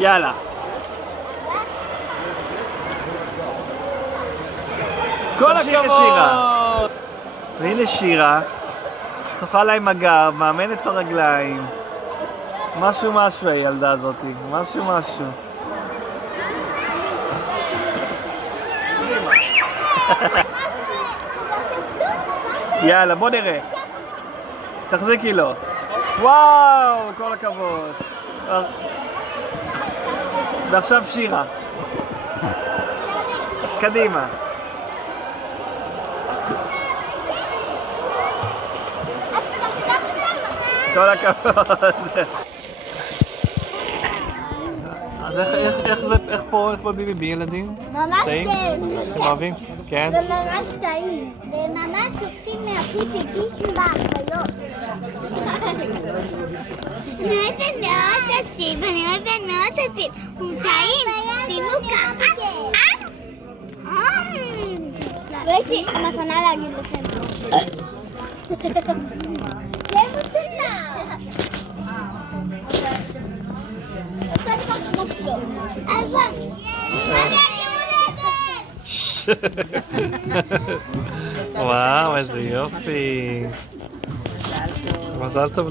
יאללה. כל הכבוד! והנה שירה, שוחה לה עם הגב, מאמנת את הרגליים. משהו הילדה הזאתי, משהו. יאללה, בוא נראה. תחזיקי לו. וואו, כל הכבוד. ועכשיו שירה. קדימה. כל הכבוד. אז איך פה ביבי ילדים? ממש טעים. אתם אוהבים? כן? זה ממש טעים. וממש צוחקים מהפיפי באחיות. אני אוהבת מאוד עציב, הוא טעים. שימו ככה. ויש לי מתנה להגיד לכם. זה מתנה. וואו, איזה יופי. מזל טוב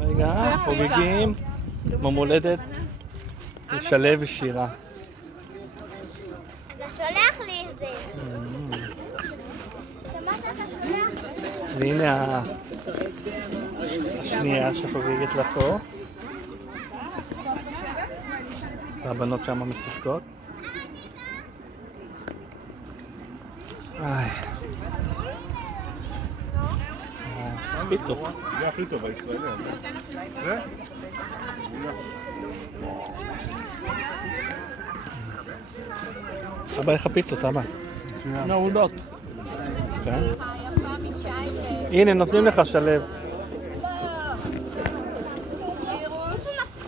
רגע, חוגגים יום הולדת לשלו ושירה. אתה שולח לי את זה. שמעת אתה שולח לי? והנה השנייה שחוגגת לה פה. והבנות שם משחקות. פיצו. זה הכי טוב, הישראלי. זה? אבא, איך הפיצות, אבא? נעודות. כן. הנה, נותנים לך שלב.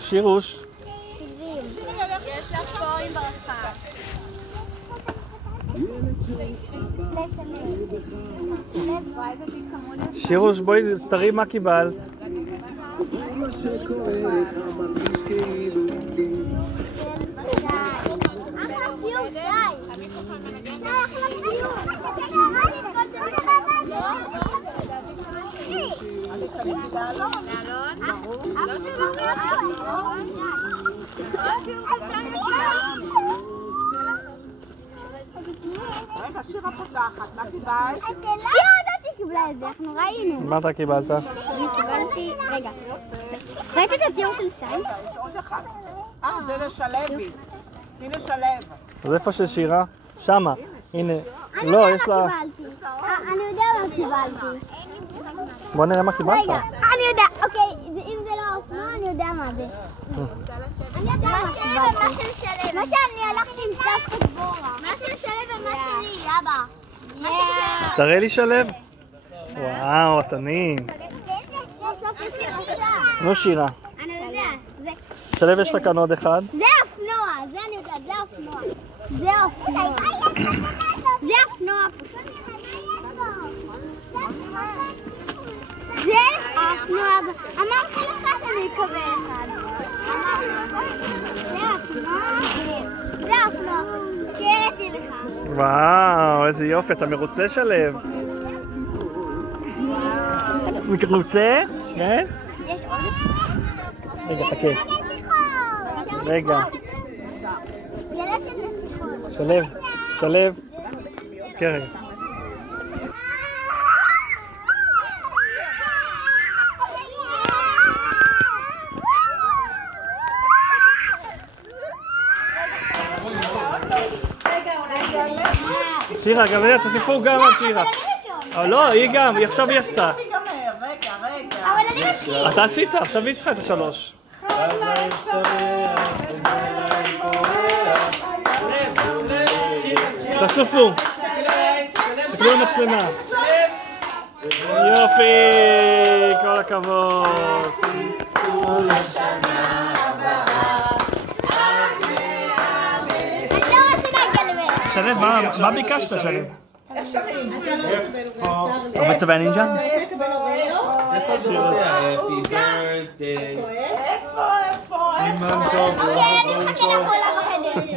שירוש. יש לך פה עם ברכה. שירוש, בואי תראי מה קיבלת. רגע, שירה פותחת, מה קיבלת? שירה דעתי קיבלה את זה, אנחנו ראינו. מה אתה קיבלת? אני קיבלתי, רגע. ראית את הציור של שי? יש עוד אחד. זה לשלבי. הנה שלב. אז איפה של שירה? שמה. הנה. לא, יש לה... אני יודע מה קיבלתי. בוא נראה מה קיבלת. רגע, אני יודע, אוקיי, אם זה לא האופנוע, אני יודע מה זה. אני יודע מה קיבלתי. מה של שלב. מה שאני הלכתי עם סבתא דבורה. מה של שלב ומה שלי, אבא. מה של שלב. תראה לי שלב. וואו, תנים. נו שירה. אני יודע. שלב יש לך כאן עוד אחד. זה אופנוע, זה אני יודע, זה אופנוע. זה אופנוע. זה אופנוע. זה האופנוע. אמרתי לך שאני אקבל אחד. זה האופנוע. זה האופנוע. שהראיתי לך. וואו, איזה יופי, אתה מרוצה שלב? מרוצה? כן? יש עוד? רגע, חכה. רגע. שלב, שלב. כן, רגע. שירה, גם אני רוצה סיפור גם על שירה. לא, היא גם, היא עכשיו היא עשתה. אבל אני מתחיל. אתה עשית, עכשיו היא צריכה את השלוש. תסופו. תקלו למצלמה. יופי, כל הכבוד. שלב, מה ביקשת שלב? אבל צבע נינג'ה? איפה זה יודע? Happy birthday. איפה? סימן טוב. אוקיי, אני מחכה לכולה בחדר. אני